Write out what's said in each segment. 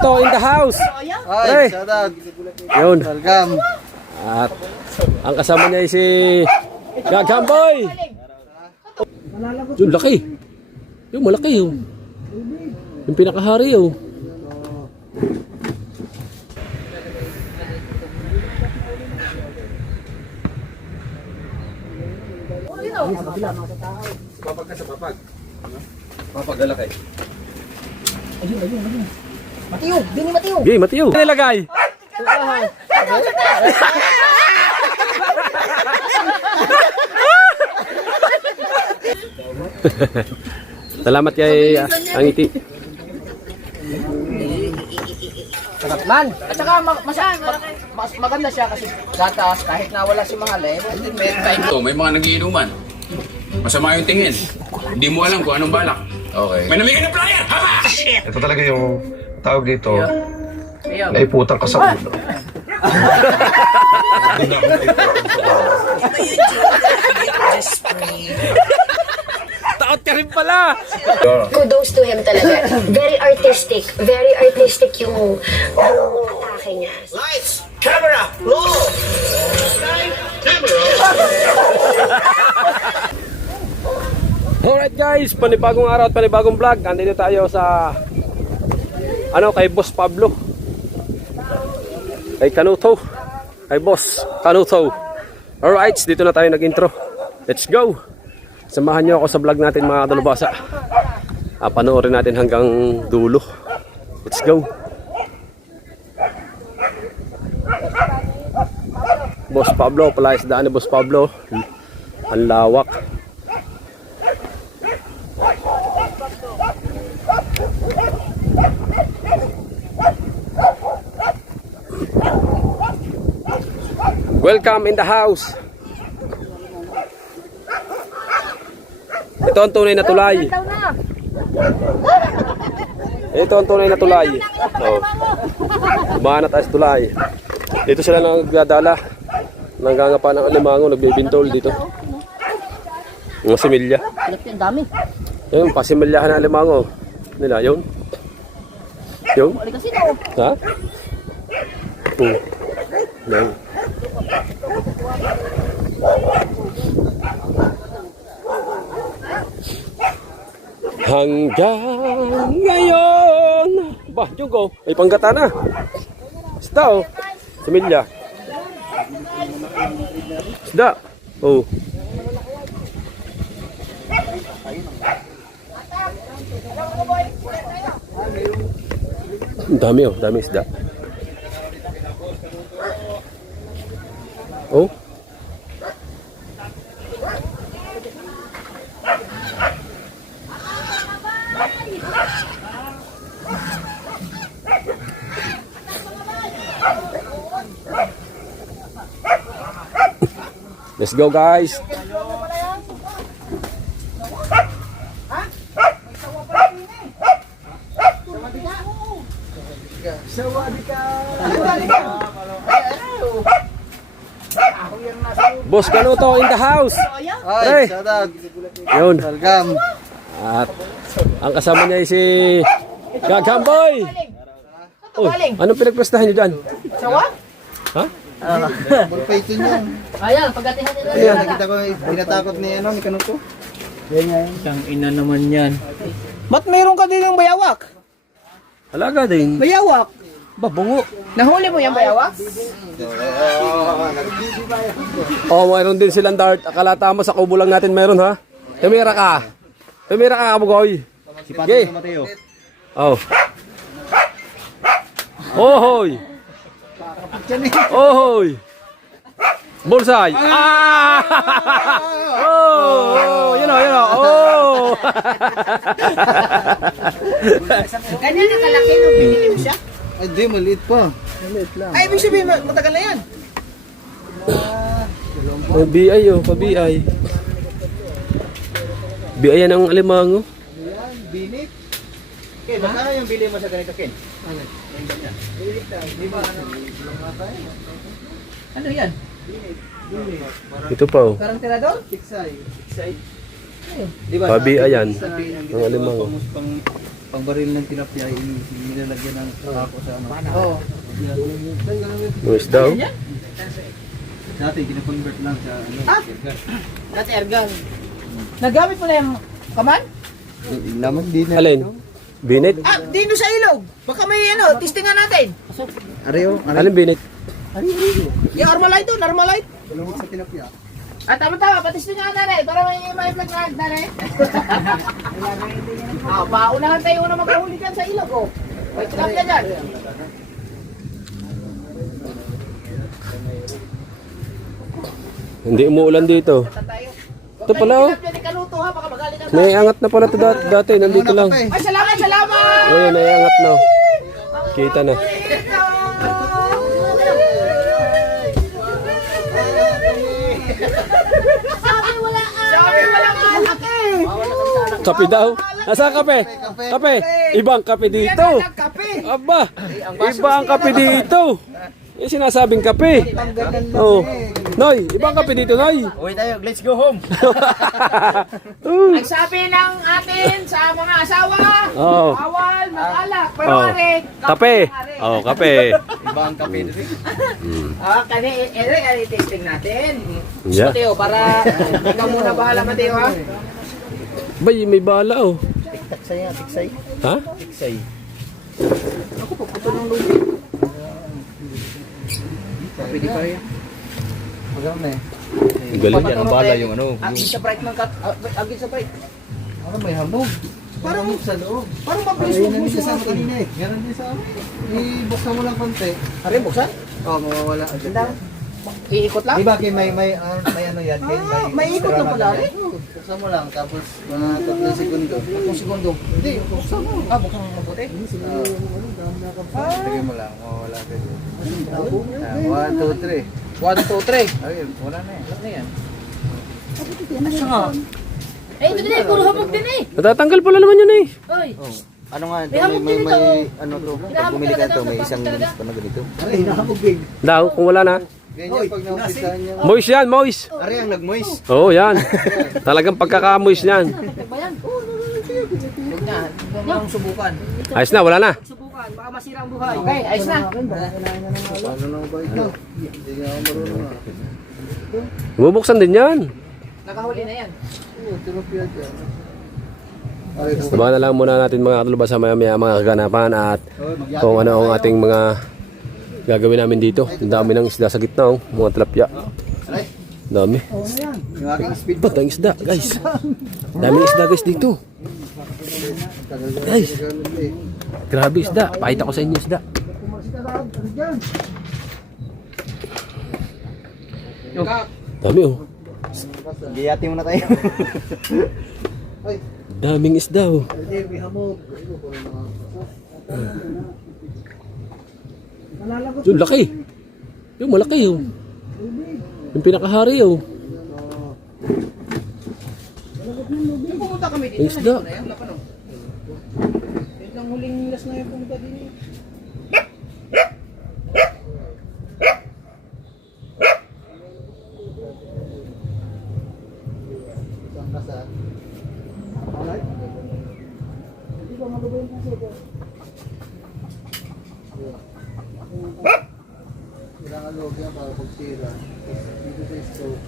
To in the house. Ay, shout out. Yun. Welcome. At ang kasama niya ay si Gagamboy. Yung laki. Yung malaki yung. Yung pinakahari yung. Papag ka sa papag. Papag lalaki. Ayun. Matiyo, dini Matiyo. Gay, Matiyo. Nilagay. Salamat kay ang iti. Sarap man. At saka mas maganda siya kasi gatas kahit nawala si Mahal May mga nagiinuman. Masama yung tingin. Hindi mo alam kung anong balak. Okay. May namigay na flyer! Haba! Ito talaga yung tawag dito, naiputang ka sa ulo. Taot ka rin pala. Kudos to him talaga. Very artistic yung atake niya. Lights, camera, roll. Alright guys, panibagong araw at panibagong vlog. Andito tayo sa kay Boss Pablo. Kay Kanuto. Kay Boss Kanuto. Alright, dito na tayo nag-intro. Let's go. Samahan niyo ako sa vlog natin mga dalubasa. Panoorin natin hanggang dulo. Let's go. Boss Pablo, palaisdaan ni Boss Pablo. Ang lawak. Welcome in the house. Ito ang tunay na tulay. Ito ang tunay na tulay. Oh. Bumahan na tayo sa tulay. Dito sila nagdadala. Nanggangapa ng alimango, nagbibintol dito. Mga similya. Ang dami. Yun, pasimilyahan ng alimango. Nila, yun. Yun. Kasi daw. Ha? Yun. Hanggang ngayon. Bah, Jugo, may panggata na. Isda oh. Similya. Isda. Oh. Dami oh, dami isda. Oh. Let's go guys. Boss Kanuto in the house. Ay, shout out. Yun. Welcome. At ang kasama niya ay si Gagamboy. Oh, anong pinagplastahan niyo dyan? Sawa? Ha? Ballpation yan. Ayan, pagkatihan nila. Ayan, nakita ko, pinatakot ni ni Kanuto. Isang ina naman yan. Ba't mayroon ka din ng bayawak? Alaga din. Bayawak? Babungo. Nahuli mo yung bayawak? Oh, mayroon din silang dart. Akala tama sa kubo lang natin mayroon ha. Tumira ka. Tumira ka, Kabugoy. Okay. Oh. Ohoy. Ohoy. Bullseye. Ah! Oh, you know. Oh. Ganyan na kalaki nung binili mo siya? Ay, di, maliit pa. Maliit lang. Ay, ibig sabihin, matagal na yan. BI oh, pa-BI. BI yan ang alimango. Ayan, binit. Ken, magkano yung bili mo sa ganito, Ken? Ano yan? Ito pa oh. Parang tirador? Tiksay. Di ba? Pabi, ayan. Sabi ng Ang alimang. pangbaril ng tilapia, nilalagyan ng ako sa ano. Oo. Yung isda, oh. Dati, kinakonvert lang sa ano. Dati ergan. Nagamit mo na yung kaman? Naman din na. Alin? Binit? Ah, dino sa ilog. Baka may ano, testingan natin. Areo, Alin binit? Yung Armalite doon, Armalite. Lumot sa tilapia. Ah, tama-tama, patistingan natin. Para may vlog na natin. Ah, paunahan tayo na maghahuli dyan sa ilog, oh. May tilapia dyan. Hindi umuulan dito. Tayo. Ito pala, oh. Tilapia ni Kanuto, ha. Baka magaling ka. May angat na pala ito dati. Nandito lang. Ay, salamat, salamat! Ngayon, may angat na. Kita na. Sabi wala alak eh! Kape daw. Nasaan kape? Kape. Ibang kape dito. Kape! Aba, iba ang kape dito. Yung sinasabing kape. Oh. Noy, ibang kape dito, Noy. Uwi tayo, let's go home. Ang sabi ng atin sa mga asawa, Oh. bawal mag-alak. Pero Oh. are, Kape. Oh, kape. Ibang kape rin. Ah, kani testing natin. Yeah. Mateo, para ikaw muna bahala, Mateo, ha? Bay, may bala, oh. Tiksay nga, tiksay. Ha? Tiksay. Pwede pa rin. Maganda eh. Galing. Yan ang bala yung ano. Agit sa bright man, agit sa bright. Ano may hamog? Parang sa loob. Parang mabilis mo Ayun mo sa amin kanina eh. Meron din sa amin. Ibuksan mo lang konti. Are, buksan? Oo, mawawala. Iikot lang? Di ba kay may ano yan? Kay may ikot na pala, eh. Buksan mo lang tapos mga 3 segundo. 3 segundo. Hindi, buksan mo. Ah, buksan mo mabuti. Lagyan mo lang, mawawala kayo. 1, 2, 3. 1, 2, 3. Ayun, wala na eh. Ano na yan? Asa nga? Eh, ito din eh, puro hamog din eh. Natatanggal pala naman yun, eh. Oy, Ano nga, May hamog din ito. ano to, pag Hinahamog bumili ka talaga to, may daw, isang talaga. minutes pa na ganito. Aray, hinahamog big. Daw, kung wala na. Ganyan pag naupisahan niya. Moist yan, moist. Aray, ang nag-moist. Oo, yan. Talagang pagkaka-moist yan. ba yan? Huwag na, huwag na akong subukan. Ayos na, wala na. Subukan, baka masira ang buhay. Okay, ayos na. Paano na ba ito? Hindi nga ako marunong ah. Bubuksan din yan. Nakahuli na yan. Oo, tilapia dyan. Aray, Abangan na lang muna natin mga katulubas sa maya mga kaganapan at kung ano ang ating mga gagawin namin dito. Ang dami ng isda sa gitna, oh. Mga tilapia. Dami. yung aking speed. Ba't ang isda, guys? Daming isda, guys, dito. Guys, grabe isda. Pakita ko sa inyo isda. Dami, oh. Giyati muna tayo. Daming isda, oh. Hindi, may hamog. Yung laki. Yung malaki, oh. Yung pinakahari, oh. Pumunta kami dito. Yung isda. Yung huling nilas na yung pumunta din. Kailangan log yan para pagtira. Dito sa stove.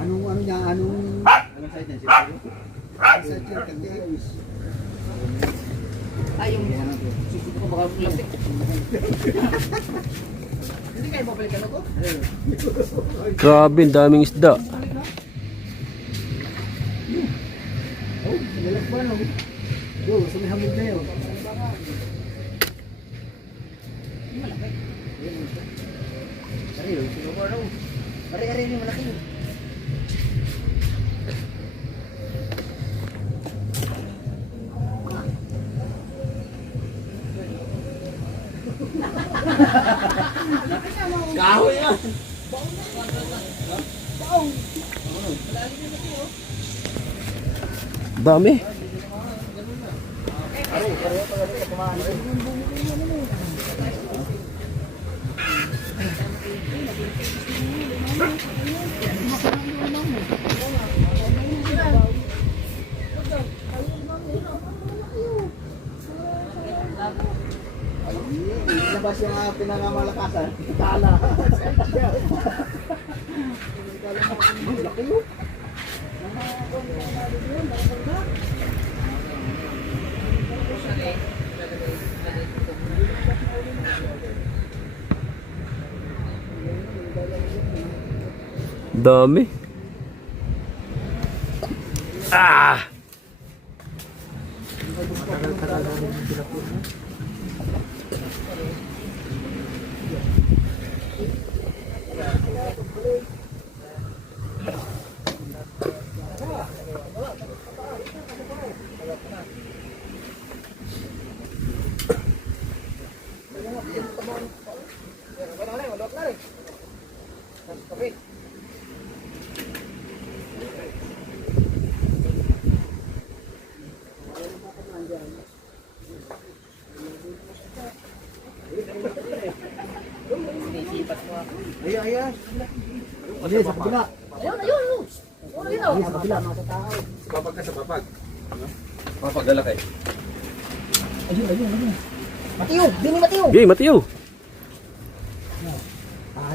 Anong side yan? Side yan, continuous. Ay, yung susunod ko baka plastic. Hindi kayo babalikan ako? Grabe, ang daming isda. Nalakban ako. Go, sa may hamog na yun. Ari, yung malaki. Kahoy yan! Dami. Pinalabas yung pinangamalakasan. Kala. Laki yun. Dami. Ah! Ayan. Hindi, sa kabila. Papag ka sa papag. Papag dala kayo. Matiyo! Bini Matiyo! Gay, Matiyo.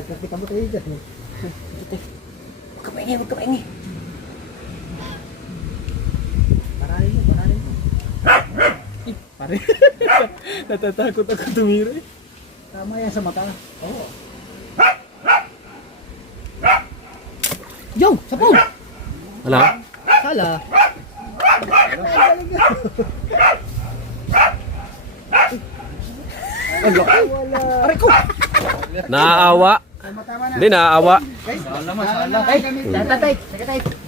Kita mo tayo dyan. Huwag ka maingi, huwag ka maingi. Paranin mo. Pare, natatakot ako tumira eh. Tama yan sa mata. Oo. Yo! Sapong! Wala. Sala! Aray ko! Naaawa. Hindi, naaawa. Ay, tatay!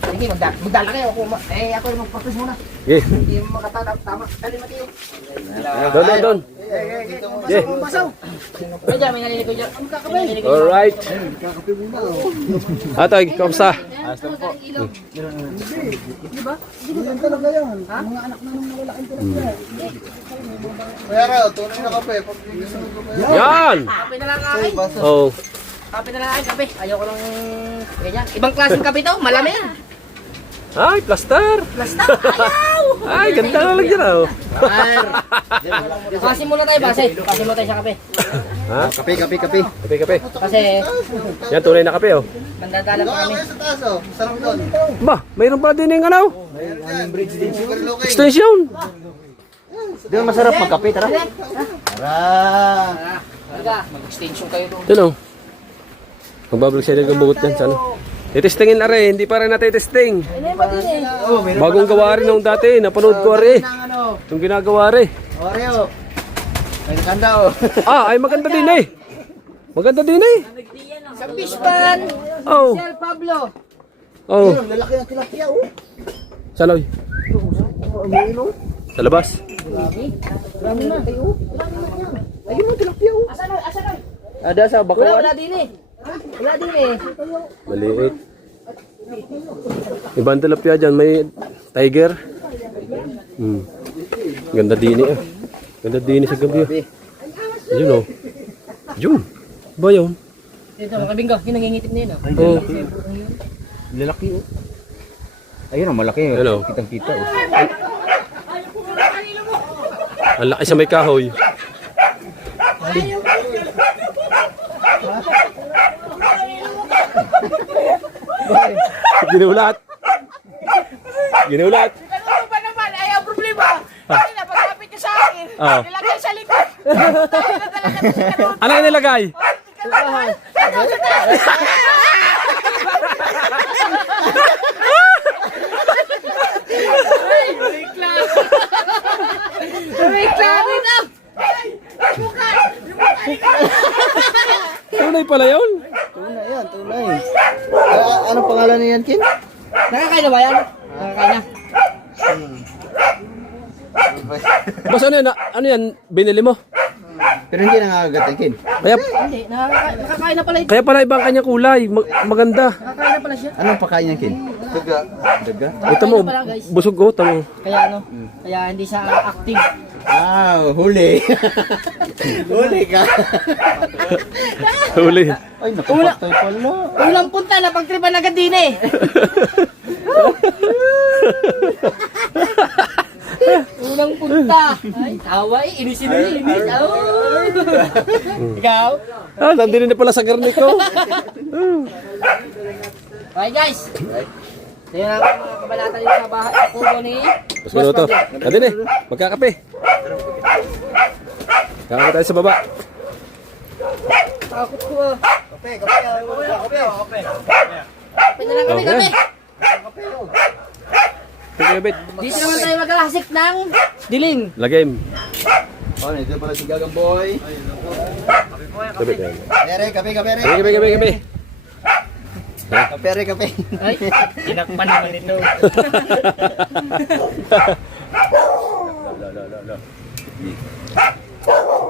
Sige, magdala kayo. Ako yung magpapis muna. Gay. Hindi mo makatatap. Tama. Dali Matiyo. Doon. Gay. Basaw! Ay, dyan, may naliliko dyan. Ang kakabay! Alright. Atoy, kamusta? Yan talaga yan. Mga anak na nung malalaking talaga. Kaya raw, tunay na kape. Pag gusto mo kape. Yan! Kape na lang akin. Oh. Kape na lang akin, kape. Ayoko lang ganyan. Ibang klaseng kape to, malamig. Ay, plaster. Plasta, ayaw! Ay, ganda na lang dyan oh. Base muna tayo, base. Base muna tayo sa kape. Ha? Kape. Kape. Kasi, Yan, tunay na kape oh. mandadala pa kami. Sa taas oh. Sarap doon. Ba, mayroon pala din yung ano? Yung bridge din. Overlooking. Extension. Doon masarap magkape, tara. Tara. Talaga, mag-extension kayo doon. Yan oh. Magbablog siya ng bugot yan. Sana. Itestingin na rin, hindi pa rin natin-testing. Oh, meron Bagong gawa rin nung dati, napanood ko rin. ng ano. Yung ginagawa rin. Oreo. May kanda oh. Ay maganda din eh. Maganda din eh. Sa Fishpan, Oh. Sir Pablo. Oh. Lalaki ng tilapia oh. Saloy. Sa labas. Marami na. Ayun ang tilapia oh. Asan? Ada sa Wala din eh. Wala din eh. Maliit. Ibang tilapia dyan, may tiger. Ganda din eh. Ganda din sa gabi. Yun oh. Yun. Ba yun? Dito, mga bingo, yung nangingitip na yun. Oh. Lalaki oh. Ayun ang malaki oh. Hello. Kitang-kita oh. Ang laki sa may kahoy. Ginulat. Ano ba naman? Ay, ang problema. Ay, napagkapit niya sa akin. Oh. Nilagay sa likod. Ano yung nilagay? Tunay pala yun. Tunay. Anong pangalan niyan, Kin? Nakakain na ba yan? Nakakain na. Boss, ano yan? Binili mo? Pero hindi nangagagat Kin. Hindi, nakakain na pala ito. Kaya pala ibang kanya kulay. Maganda. Nakakain na pala siya. Anong pakain niyan, Kin? Daga. Ito mo, busog ko. Tamo. Kaya ano, kaya hindi siya active. Huli. Huli ka. Huli. Ay, nakapatay pala. Ulang punta na pagtripan agad din eh. Unang punta. Ay, tawa eh. Inis. Ikaw? Ah, nandito na pala sa garni ko. Okay guys. Ito yung mga kabanata dito sa bahay sa kubo ni Mas minuto. Nandito eh. Magkakape. Kakape tayo sa baba. Takot ko ah. Kape, kape. Kape na lang kami, Okay. kape. Sige, bit. Dito naman tayo magkakasik ng diling. Lagim. Oh, nandito pala si Gagang Boy. Bit yan. Pere, kape, kape. Kape. Pere, kape. Ay, tinakpan naman ito.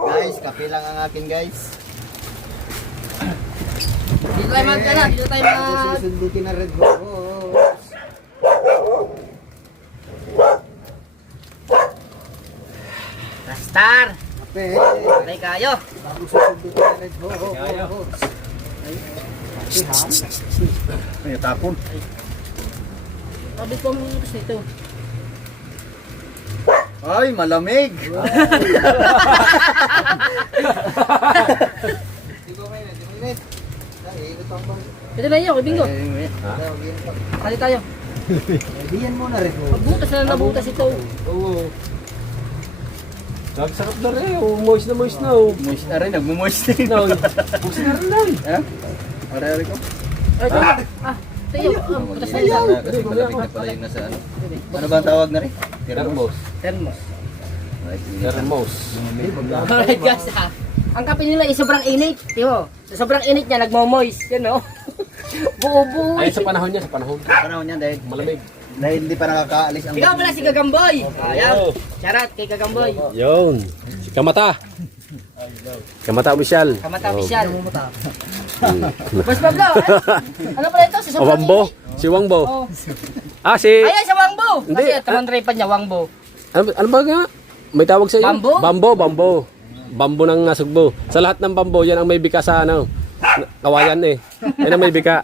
Guys, kape lang ang akin, guys. Dito tayo mag dito tayo mag... Susundukin na Red Horse. Star. Kape. Aray kayo. Bago susundukin na Red Horse. Ay, tapon. Sabi ko mo nito. Ay, malamig. Pwede na yun, bingo. Kali tayo. Diyan mo na Red Horse. Magbutas na nabutas ito. Oo. Sarap na rin. Oh, moist na. Oh. Moist na rin, nagmumoist din. No. Moist na rin lang. Ha? Are-are ko. Ay, tama. Tayo. Butas na yan. Kasi malamig na pala yung nasa ano. Ano ba ang tawag na rin? Thermos. Thermos. Thermos. Alright guys ha. Ang kape nila ay sobrang init. Tiyo. Sa sobrang init niya, nagmo-moist. Yan o. Buo-buo. Ay, sa panahon niya, sa panahon. Panahon niya dahil Malamig. hindi pa nakakaalis ang Ikaw pala si Gagamboy. Ayan. Charot kay Gagamboy. Yun. Si Kamata. Kamata official. Kamata official. Mas Pablo. Ano pala ito? Si O, Wangbo. Si Wangbo. Oh. Ah, si... Ayan si Wangbo. Hindi. Kasi tumandray pa niya Wangbo. Ano ba nga? May tawag sa iyo? Bambo? Bambo. Bambo ng Sugbo. Sa lahat ng bambo, yan ang may bika sa ano. Kawayan eh. Yan ang may bika.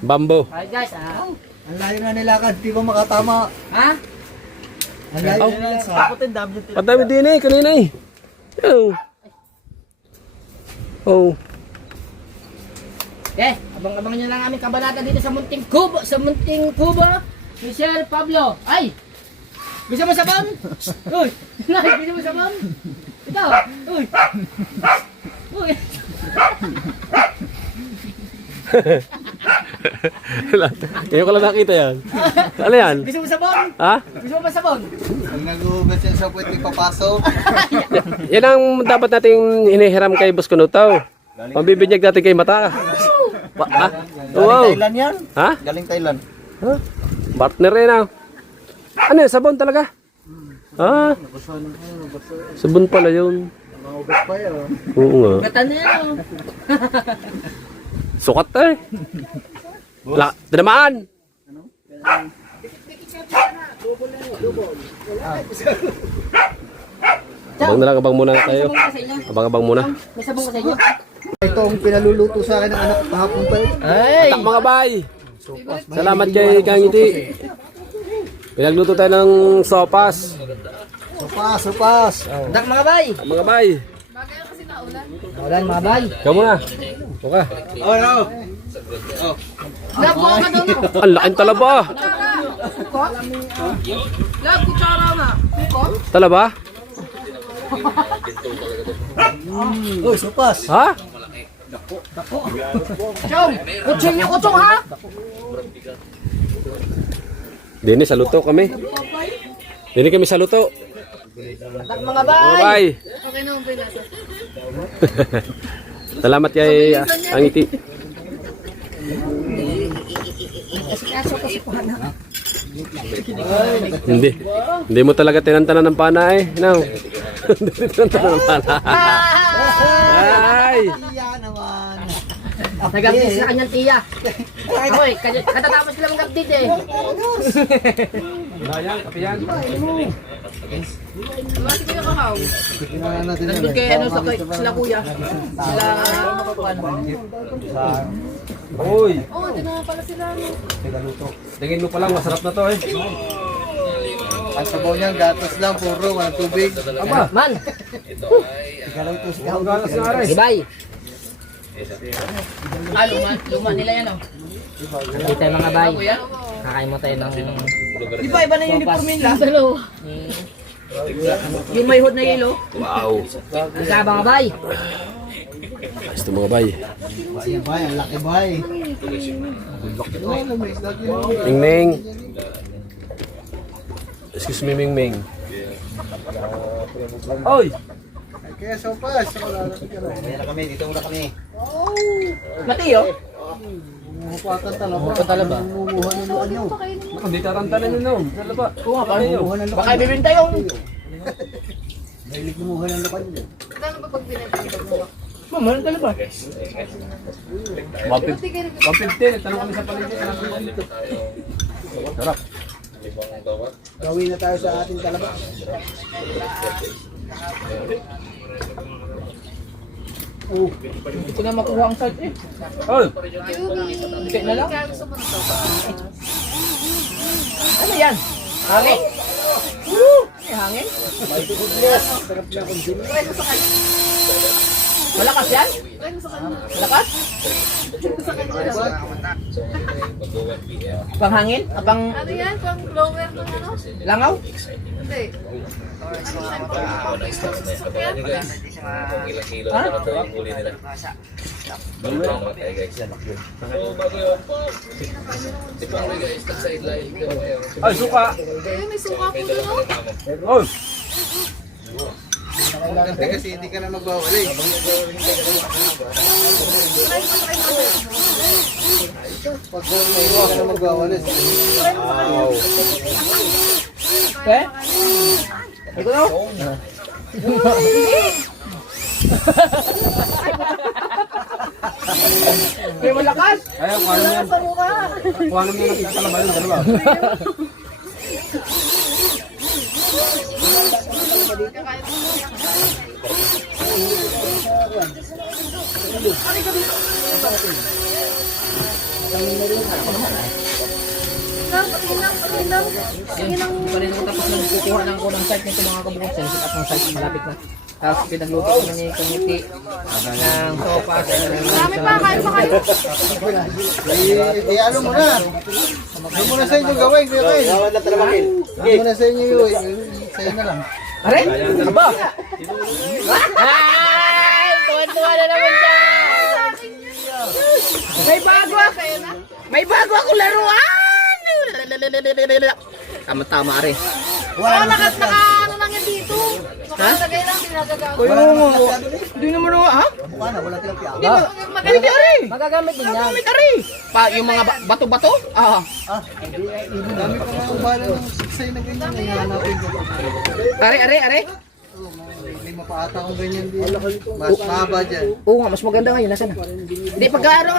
Bambo. Alright guys ha. Ang layo na nilakad, di ba makatama? Ha? Ang layo na nilakad. Patay mo din eh, kanina eh. Oh. Oh. Eh, abang-abang nyo lang aming kabanata dito sa Munting Kubo. Sa Munting Kubo. Michelle Pablo. Ay! Gusto mo sabon? Uy! Nay, gusto mo sabon? Ikaw! Uy! Uy! Ngayon ko lang nakita yan. Ano yan? Gusto mo sabon? Ha? Gusto mo ba sabon? Pag nag-uugat siya sa puwet, papasok. Yan ang dapat nating hinihiram kay Boss Kunutaw. Pambibinyag natin kay Mata. Ha? Wow. Thailand yan. Ha? Galing Thailand. Ha? Partner rin ah. Ano yun? Sabon talaga? Ah, sabon pala yun. Maugat pa yun. Oo nga. Gatan na yan oh. Sukat eh. Tinamaan. Abang na lang, abang muna tayo. Sabon ka sa inyo? Abang muna. May sabon ka sa inyo? Ito ang pinaluluto sa akin ng anak kahapon pa yun. Ay! Tak mga bay. Salamat kay Kang Iti. Pinagluto tayo ng sopas. Supas. Dak mga bay! Mga bay. Ulan mga bay! Ikaw muna. Ito ka. Lab, buka ka doon oh. Ang laking talaba. Lab, kutsara nga. Talaba? Uy, supas. Ha? Chong! Kutsing niyo kutsong ha! Dini, sa luto kami. Dini kami sa luto. Dak mga Mga bay! bay. Okay na, okay na. Salamat kay Ang Iti. Hindi. Hindi mo talaga tinantanan ng pana eh. No. Hindi tinantanan ng pana. Ay! Iya naman. Nag-update sila kanyang tiya. Hoy, katatapos lang mag-update eh. Ayan, kapiyan. Tingnan natin yan. Nandun kay ano sila kuya. Sila... Uy! Tingin mo pa lang, masarap na to eh. Ang sabaw niyan, gatas lang, puro, walang tubig. Aba! Man! Galaw to si Kahon. Galas na aray. Ibay. Luma nila yan oh. Hindi tayo mga bay. Kakain mo tayo ng... Di ba iba na yung uniform nila? Dalawa. Yung may hood na yelo. Wow. Ang ka mga bay. Gusto mga bay. Ay, bay, ang laki bay. Ming Ming. Excuse me, Ming Ming. Oy! Kaya sopas. Meron kami, dito muna kami. Matiyo. Mupatan talaba. Mumuha ng luan nyo. Hindi tatantanan nyo noon. Dala Oo nga, parang Mumuha ng luan. baka ibibinta yung... Mahilig mumuha ng luan nyo. Mama, ano talaga? 150. 150. Tanong kami sa paligid. Sarap. Gawin na tayo sa ating talaba. Oh, Hindi ko na makuha ang site eh. Oy! Hindi na lang. Ano yan? Hangin? Woo! May hangin? Malakas yan? Malakas? Panghangin? Pang Ano yan? Pang blower ng ano? langaw? Hindi. Ha? Ay, suka! Ayun, may suka po doon. oh. Oy! kasi hindi ka na magbawal eh. Pag hindi ka na magbawal eh. Eh? Ito na? May malakas? Ayaw, kuha naman yan. Kuha naman yan ang talaba yung dalawa. Yan, pa rin ako tapos nagkukuha ng ko ng site nito mga kabukod. Sinisip at ng site malapit na. Tapos pinagluto ko na ni Kangiti ng sopa. Marami pa, kain pa kayo. Ano mo na? Ano mo na sa inyo gawin? Kuya Kyle? Ano mo na sa inyo yun? Sa'yo na lang. Are? Aba! Ay! Tuwan-tuwa na naman siya! May bago ako! May bago akong laruan! Tama-tama, Are. Oh, ano lang yan dito. Nakalagay lang, pinagagawa. Hindi naman ako, ha? Mukha na, wala tilapia. Hindi, Are! Magagamit din yan. Gamit, Are! Pa, yung mga bato-bato? Ah. Dami pa nga ubala ng siksay na ganyan. Nanganapin ko. Are! Lima pa ata akong ganyan din. Mas mahaba dyan. Oo nga, mas maganda ngayon. Nasaan na? Hindi, pagkaano.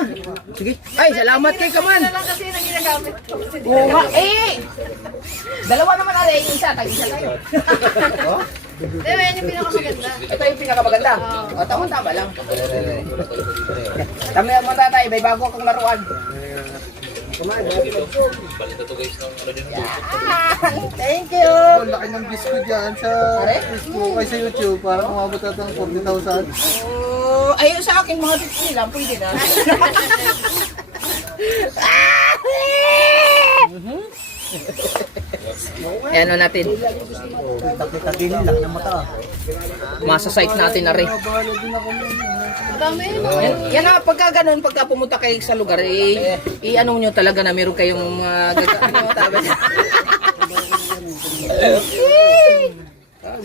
Sige. Ay, salamat kay Kaman. Ano lang kasi na ginagamit ko. Oo nga. Eh! Dalawa naman, Are. Yung isa, tag-isa tayo. Hindi, yan yung pinakamaganda. Ito yung pinakamaganda. O, tama-tama lang. Tama yan mga tatay, may bago akong laruan. Thank you! Ang laki ng biscuit dyan sa Facebook ay sa YouTube. Parang umabot ata ng 40,000. Oh, ayun sa akin, mga tips nila, pwede na. Ayan na natin. Taki-taki nila, laki ng mata. Masa site natin na rin. Bahala din ako. Dami. Yan na, pagka ganun, pagka pumunta kayo sa lugar, i-ano nyo talaga na meron kayong mga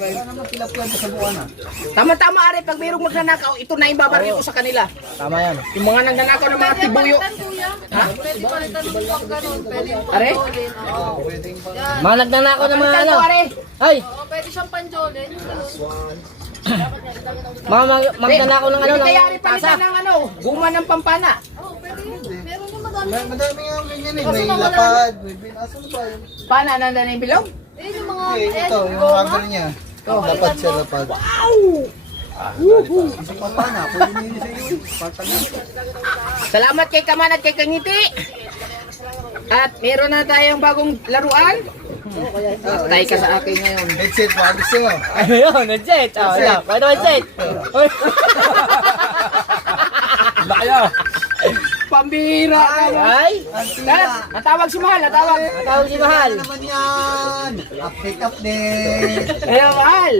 Wala naman tilapia sa buwan ah. Tama-tama, Are, pag mayroong magnanakaw, ito na yung babaril ko sa kanila. Tama yan. Yung mga nagnanakaw ng mga tibuyo. Palitan, kuya. Ha? Pwede palitan mo pang ganun. Pwede yung Are? panjolin. Oo. Yan. Mga nagnanakaw ng mga Palitan ano. ko, Are. Ay! Oo, pwede siyang panjolin. Mga magnanakaw ng ano. Pwede kaya, ng Are, palitan ng ano, guma ng pampana. Oo, pwede yun. Meron yung madami. Madami nga ganyan eh. May lapad. May binasal pa yun. Pana, nandan na yung bilog? Eh, yung mga Ito, yung cover niya. Lapad siya, lapad. Isang pa na, pwede nyo sa iyo. Patan na. Salamat kay Kaman at kay Kangiti. At meron na tayong bagong laruan. Tay ka sa akin ngayon. Headset mo, gusto mo. Ayun, headset. Oh, wala. Pwede headset. Uy. Laya! Pambira ka. Ay. Natawag si Mahal. Natawag si Mahal. Ano naman yan? Update. Ayun, Mahal.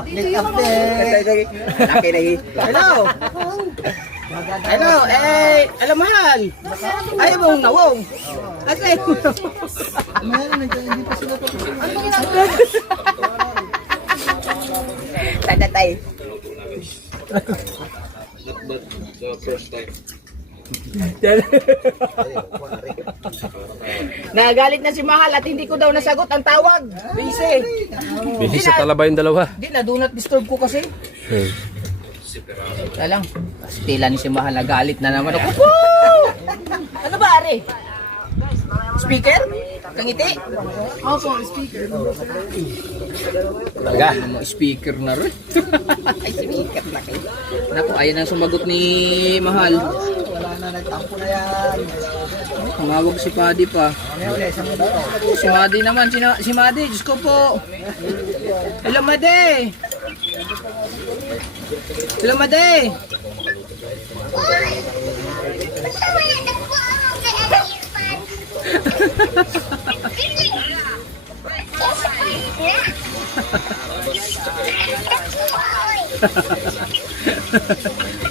Update. Hello. Hello, alam Mahal. Ayaw mong nawong. Kasi. Tadatay. Nagalit na si Mahal at hindi ko daw nasagot ang tawag. Busy. Bihis sa talaba yung dalawa. Hindi na, do not disturb ko kasi. Kaya lang, tila ni si Mahal nagalit na naman ako. Woo! Ano ba, Ari? Speaker? Kangiti? Opo, speaker. Talaga. Speaker na rin. Ay, speaker na kayo. Naku, ayun ang sumagot ni Mahal. Wala na, nagtampo na yan. Tumawag si Paddy pa. Si Madi naman, si Madi, Diyos ko po. Hello, Madi. Hello, Madi.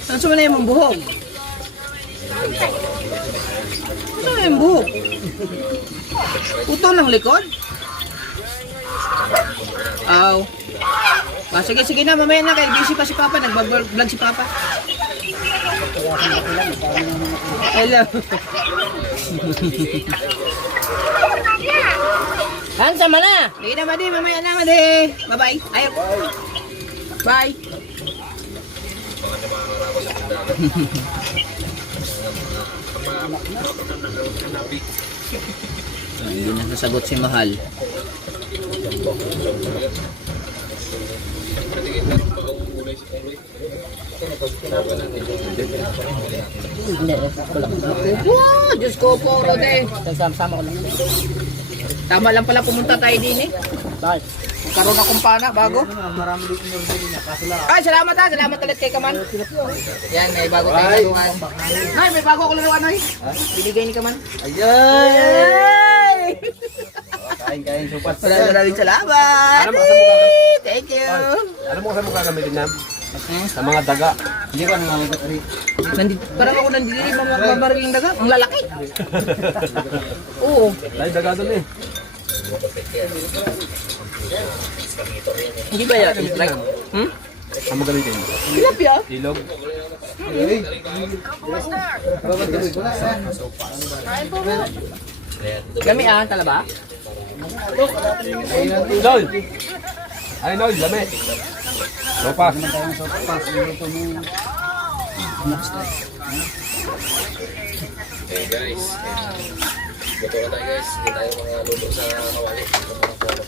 Saan sumana yung buhok? Saan yung buhok? Putol ng likod? Aw. Sige na, mamaya na kayo. Busy pa si Papa. Nag-vlog si Papa. Hello. Han, sama na. Sige na, Madi. Mamaya na, Madi. Bye-bye. Ayaw. Bye. Hindi na nasagot si Mahal. Wow, Diyos ko po, Rode. Sama ko lang. Tama lang pala pumunta tayo din eh. Bakit? Magkaroon akong pana bago. Marami dito yung na kaso lang. Ay, salamat ha. Salamat ulit kay Kaman. Yan, may bago tayong laruan. Ay, may bago ako laruan ay. Binigay ni Kaman. Ayun! Kain, supat. Maraming salamat. Alam mo kasi mukha ka- Thank you. Alam mo kasi mukha gamitin na? Sa mga daga. Hindi ko nang Parang ako nandito mabariling daga. Ang lalaki. Oo. Dahil daga doon eh. Hindi ba yan? Like, Ang mo gamitin? tilapia. Ilog. Gami talaba. Nol! Ay, Nol, lami. Sopas.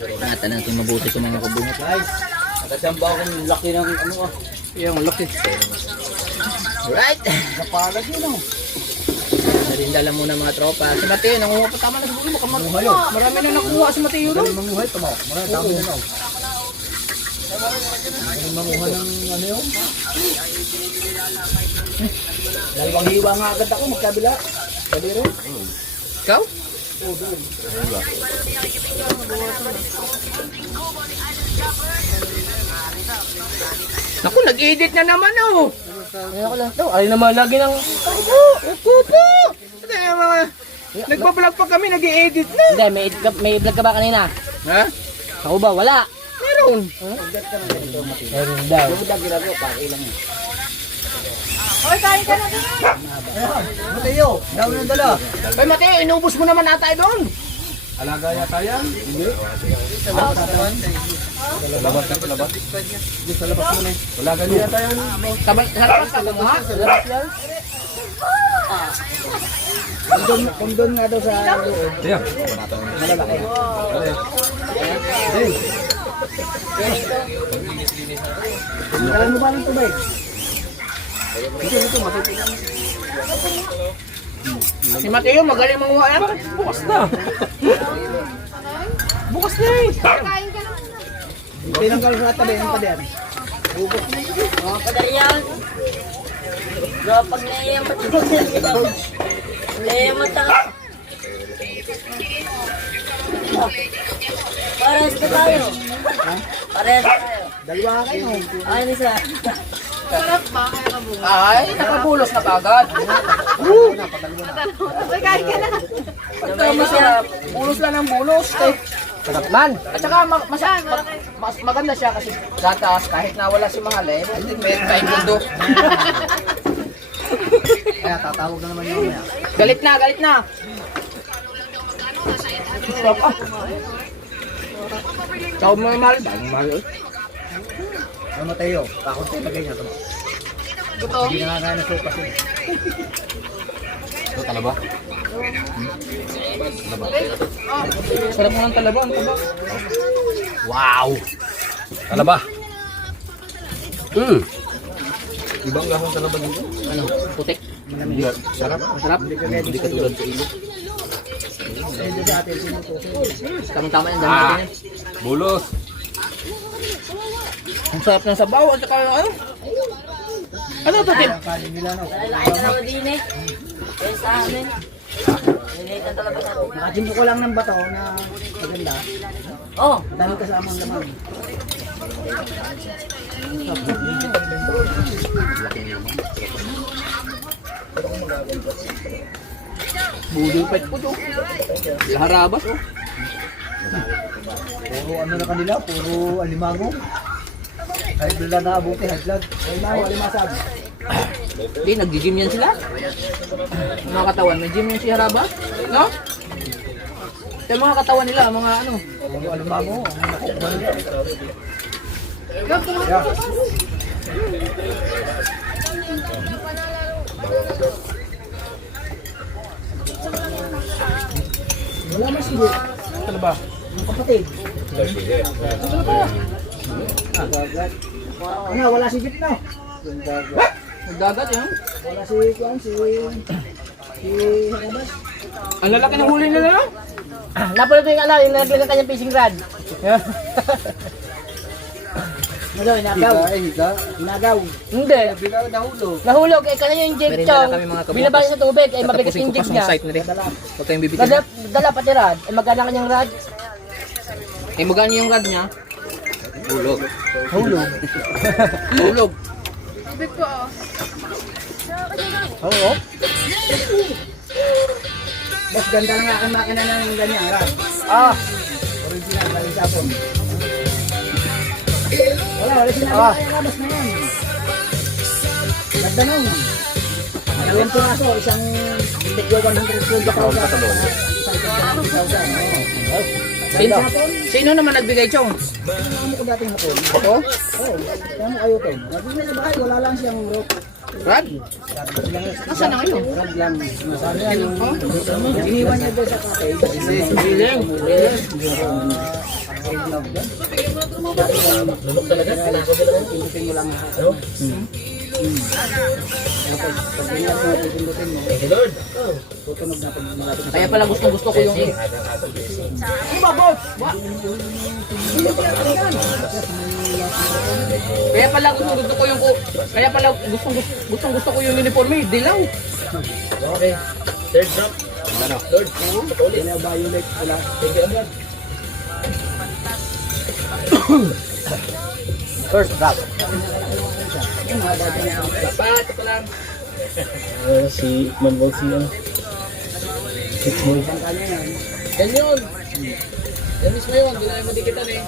Ingatan natin mabuti sa mga kabungot. Nakachamba akong laki ng ano ah. Yung laki. Alright. Kapalag yun oh. Narindala muna mga tropa. Si Mateo, nanguha pa tama na sa bulo. Marami na nakuha si Mateo no? Manguhay, tama. Marami dami na lang. Manguha ng ano yun? Dalawang hiwa nga agad ako, magkabila. Sabi rin. Ikaw? Naku, nag-edit na naman oh. Ayun ko lang to. Ay naman lagi ng... Kupo! Kaya mga... Nagpa-vlog pa kami, nag-edit na. Hindi, may vlog ka ba kanina? Ha? Ako ba? Wala. Meron. Meron daw. Mateo, daw ng dala. Kay Mateo, inubos mo naman ata doon. Alaga yata yan? Hindi. Sa labas ka, sa labas. Sa labas mo na eh. Alaga niya yata yan. Sarap ka mo ha? Kondon nga daw sa loob. Ayan. Malalaki. Kailan mo ba ng tubig? Ito, matutunan. Si Mateo, magaling manguha yan. Bukas na. Bukas na eh. Kain ka naman. Tinanggal sa tabi, ang tabi. Mga kadariyan. Pag naiyamat ko naiyamat ako. Parehas pa tayo. Parehas pa tayo. Dalawa kayo. Ayun isa. Sarap ba? Kaya ka buo. Ay, nakabulos na kagad. Uy, kain ka na. Pagka masarap, bulos lang ng bulos. Sarap man. At saka mas maganda siya kasi gatas, kahit na wala si Mahal eh, meron tayong mundo. Kaya tatawag na naman yung mamaya. Galit na, galit na. Sarap ah. Ciao mo Mahal. Bagong Mahal eh. Ano Mateo? Takot tayo pag ganyan. Hindi na nga na sopa siya. Ito talaba. Sarap mo ng talaba, ang taba. Wow! Talaba. Ibang gahong talaba dito. Ano? Putik. Sarap. Sarap. Hindi katulad sa ilo. Tama-tama yung dami natin. Bulos. Ang sarap ng sabaw at saka ano? Ano ito, Tim? Lalaki na ako din eh. Kaya sa amin. Nilita talaga na. Nakajimpo ko lang ng bato na maganda. Oh, Dami kasamang laman. Budol pa ito. Laharabas oh. Puro ano na kanila, puro alimango. High blood na abuti, high blood. Ay na, alimasag. Hindi, nag-gym yan sila. Mga katawan, may gym yan si Harabas. No? Yung mga katawan nila, mga ano. Puro alimango. Wala mas hindi. Ano ba? Ang kapatid. Ano, wala si Jit na. Nagdagat yan. Wala si Juan, si Harabas. Ang lalaki ng huli nila no? napulot yung ano, yung nalagyan ng kanyang fishing rod. Ano, inagaw. Inagaw. Hindi. Nahulog. Eh, kanina yung jig Meron chong. na kami mga kabukos. Binabalik sa tubig. Eh, mabigat yung jig niya. Site na rin. Huwag kayong bibitin. Dala pati rod. Eh, magkala kanyang rod. Eh, magkano yung rad niya? Hulog. Hulog. Hulog. Tubig ko oh. Oo. Mas ganda ng aking makina ng ganyan, rad. Ah. Original, galing Japon. Wala sinabi na labas na yan. Ganda nun. Dalawang piraso, isang tigyo 100 ka pa talon. Sino naman nagbigay chong? Ano ko dating hapon? Ito? Oo, kamo kayo to. Naging sa bahay, wala lang siyang rope. Rad? Nasaan na kayo? Rad lang. Masabi yan yung iniwan niya doon sa cottage. Biling. Lulok talaga. Pindutin mo lang ako. Pag pindutin mo, pindutin mo. Tutunog na pag malapit na. Kaya pala gusto ko yung... Kaya pala gusto ko yung... Kaya pala gusto ko yung uniforme. Dilaw. Okay. Third drop. Ano? Third. Ulit. Violet. Wala. Thank you agad. First drop. Dapat ko lang. Si Manbol siya. 6 months. Yan yun. Yan mismo yun. Hindi na yung madikitan eh.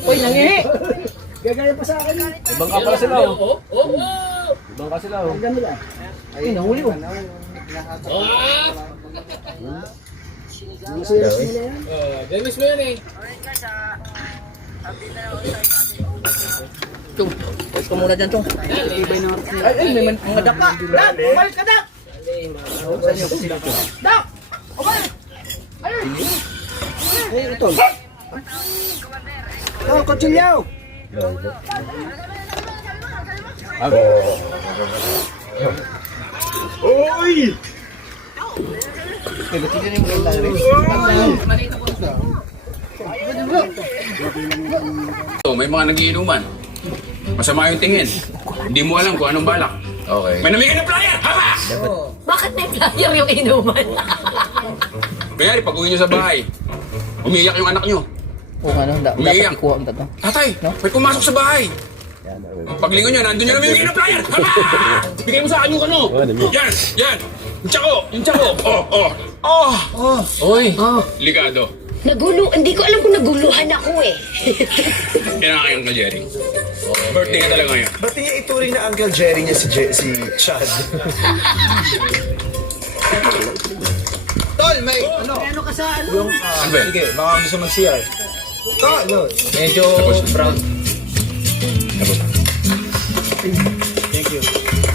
Uy, nangihi! Gagaya pa sa akin. Ibang ka pala sila oh. Ibang ka sila oh. Ang nila. Ay, nahuli ko. Ang serious nila yan. Yan mismo yun eh. Chong, pwede ka muna dyan, Chong. Ay, may mga daka. Dak, umalis ka, Dak! Dak! Umalis! Ay, ito. Oh, kutsilyaw. May mga nagiinuman. Masama yung tingin. Hindi mo alam kung anong balak. Okay. May namigay na flyer! Hama! Bakit may flyer yung inuman? Kanyari, pag uwi nyo sa bahay, umiiyak yung anak nyo. Kung ano, Umiiyak. dapat ikuha ang tato. Tatay, may pumasok sa bahay. Paglingon nyo, nandun nyo namimigay ng flyer. Hama! Bigay mo sa akin yung ano. Yan, yan. Yung tsako, yung tsako. Oy. Ligado. Hindi ko alam kung naguluhan ako eh. Yan ang aking Uncle Jerry. Birthday niya talaga ngayon. Ba't niya ituring na Uncle Jerry niya si Chad? Tol, may ano? Ano ba? Sige, baka gusto mag-CR. Tol, Medyo brown.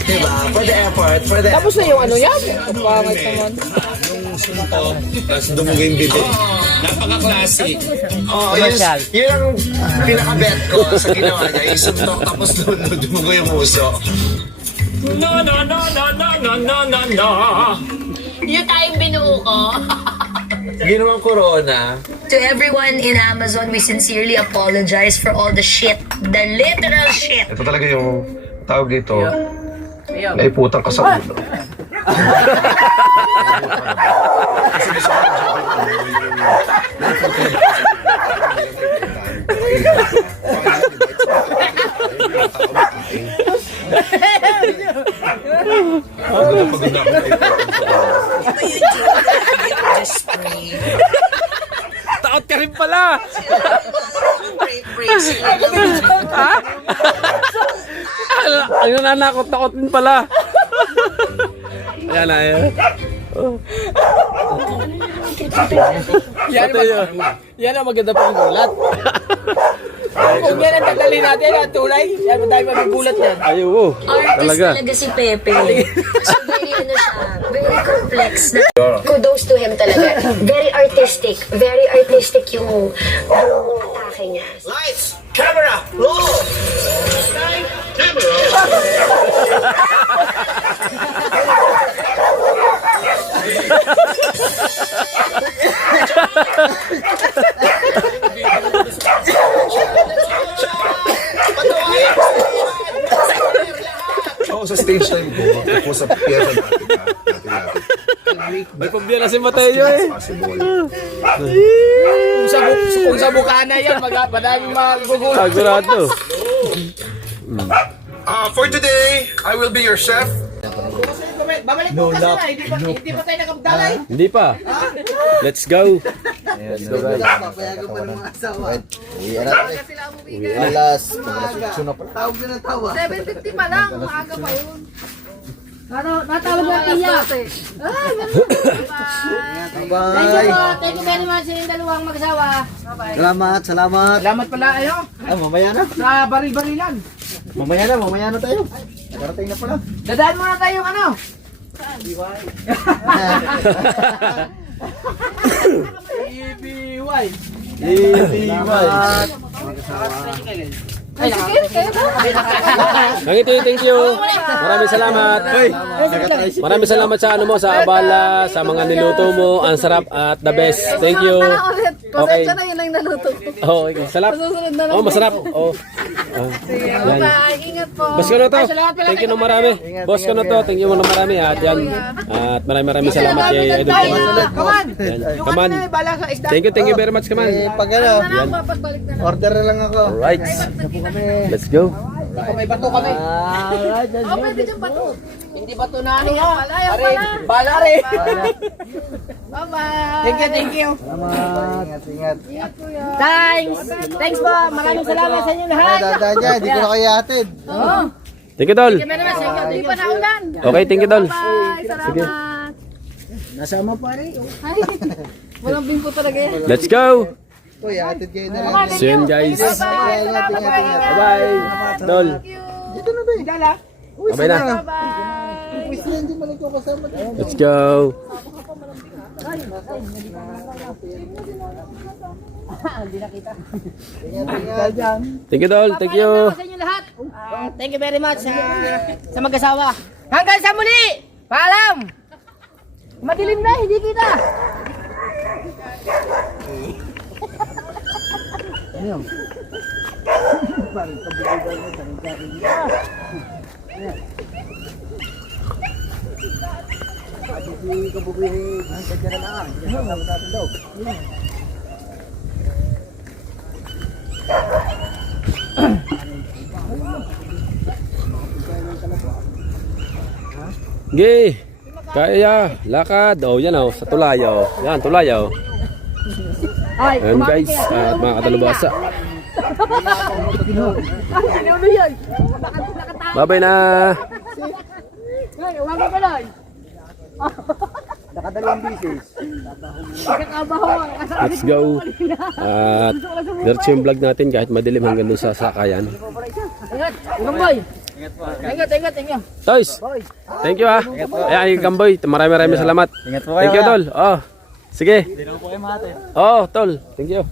diba? For the effort, for the Tapos na yung ano yan? Ang pangit naman. Tapos dumugay yung bibig. Napaka-classic. Commercial. Yun ang pinaka-bet ko sa ginawa niya. Yung suntok tapos dumugay yung puso. Yung tayong binuo ko. Ginawang corona. To everyone in Amazon, we sincerely apologize for all the shit. The literal shit. Ito talaga yung tawag dito. Naiputang ka sa ulo. Taot ka rin pala! Ang nananakot-takot din pala. Ayan na, ayan. Yan ang maganda pang gulat. Kung yan ang dadali natin, ang tulay, yan ang dahil mabibulat yan. Ayaw mo. Artist Talaga. talaga si Pepe. So very ano siya, very complex. Kudos to him talaga. Very artistic yung atake niya. Lights! Camera! Roll! Ako sa stage time ko, ako sa piyesa natin. May pabiyala si Mateo eh. Possible. Kung sa bukana yan, madaming magugulat. Agurado. For today, I will be your chef. Babalik mo kasi na, hindi pa tayo nakabdalay. Hindi pa. Let's go. Papayagan pa ng mga asawa. Tawag na ng tawa. 7:50 pa lang, maaga pa yun. Natawag na tiya. Bye. Thank you very much sa inyong dalawang mag-asawa. Salamat, salamat. Salamat pala, ano, Mamaya na. sa baril-barilan. Mamaya na tayo. Nakarating na pala. Dadaan muna tayo yung ano. EBY. Salamat. Ay, Thank you. Maraming salamat. Maraming salamat sa ano mo, sa abala, sa mga niluto mo. Ang sarap at the best. Thank you. Ulit. Okay. Pasensya na yun ang naluto ko. Oh, okay. Sarap. Susunod na lang. Oh, masarap. Oh. Sige, Yan. bye. Ingat po. Boss ko na to. Thank you ng marami. Boss ko na to. Thank you ng marami. At yan. At maraming salamat kay Idol Ken. Kaman. Yan. Yung Come on. ano, bala sa isda. Thank you very much, come on. Pag ano, Sana papagbalik na lang. order na lang ako. Alright. Let's go. May bato kami. Oh, pwede dyan ba to? Hindi bato na ano yan. Ayaw Are, pala. bala rin. Bye-bye. Thank you. Salamat. Ingat. Thanks po. Maraming salamat sa inyo lahat. Dadaan niya, hindi ko na kaya atid. Oo. Thank you, Dol. Hindi pa naulan. Okay, thank you, Dol. Bye. Salamat. Nasama pa rin. Ay, walang bimpo talaga yan. Let's go. Uy, atid kayo na lang. See you guys. Bye. Salamat. Bye-bye. Dol. Dito na ba eh? Dala. Bye na. Bye. Pwede na hindi man ikaw kasama. Let's go. Thank you, Dol. Thank you. Sa inyo lahat. Thank you very much sa mag-asawa. Hanggang sa muli. Paalam! Madilim na, hindi kita! Ano yun? Parang kabubugan mo, tanong sa akin. Pati si kabubugan, hanggang dyan na lang. Kasama natin daw. Ge! Kaya, lakad. Oh, yan oh, sa tulay oh. Yan, tulay oh. Ay, Ayan guys, at mga katalubasa. ano yan? Babay na! Ay, umaga ka lang. Nakadalawang bisis. Kakabaho ang kasama. Let's go! At diretso yung vlog natin kahit madilim hanggang dun sa sakayan. Ingat, Gamboy. Ingat. Toys! Thank you ha! Ayan, Gamboy, maraming salamat. Ingat po Thank you, Tol. Oh, sige. Hindi na po kayo mahati. Oh, Tol. Thank you.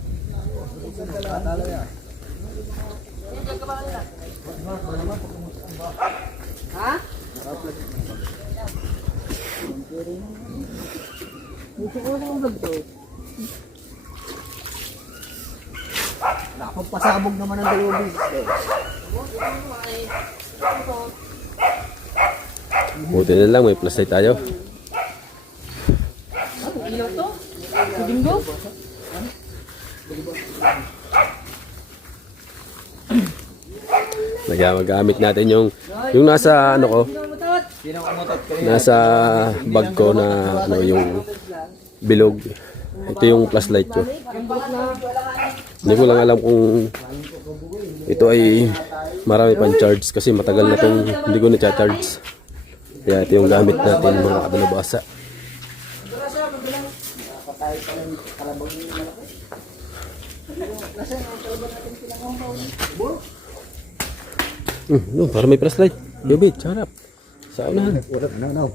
Nakapagpasabog naman ang dalawang bisis. Buti na lang, may flashlight tayo. Ilaw to? Sabinggo? Magamit natin yung nasa ano ko, nasa bag ko na ano, yung bilog. Ito yung flashlight ko. Hindi ko lang alam kung ito ay marami pang charge kasi matagal na itong hindi ko na-charge. Kaya ito yung gamit natin mga kadalubasa. No, para may flashlight. Bibit, sarap. Sa unahan.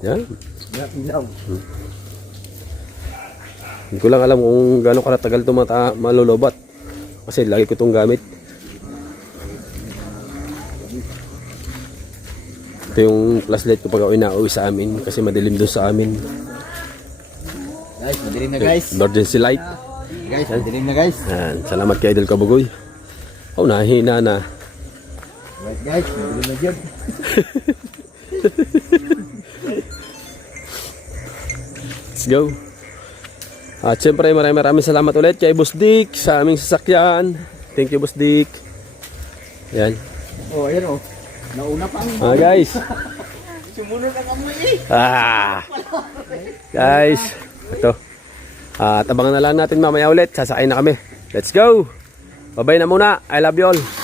Yan. Hindi ko lang alam kung gano'ng karatagal ito malulubat. Kasi lagi ko itong gamit. Ito yung flashlight ko pag ako inauwi sa amin. Kasi madilim doon sa amin. Guys, madilim na guys. Emergency light. Guys, madilim na guys. Yan. Salamat kay Idol Kabugoy. Oh, nahihina na. Right guys, madilim na dyan. Let's go. At syempre maraming salamat ulit kay Boss Dick sa aming sasakyan. Thank you Boss Dick. Yan. Oh, ayan oh. Nauna pa ang Guys. sumunod ang amoy eh. Guys. Ito. At abangan na lang natin mamaya ulit. Sasakay na kami. Let's go. Bye-bye na muna. I love you all.